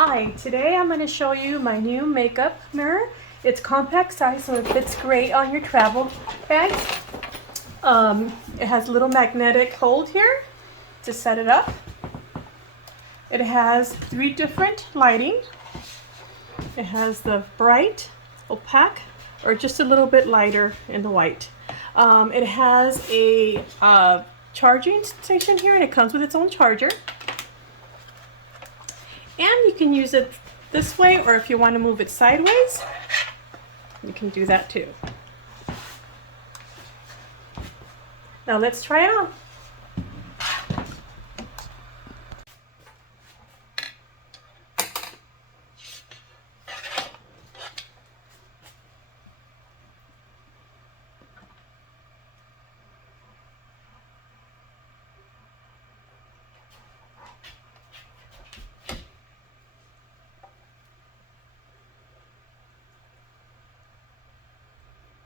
Hi, today I'm going to show you my new makeup mirror. It's compact size, so it fits great on your travel bags. It has a little magnetic hold here to set it up. It has 3 different lighting. It has the bright, opaque, or just a little bit lighter in the white. It has a charging station here, and it comes with its own charger. And you can use it this way, or if you want to move it sideways, you can do that too. Now let's try it on.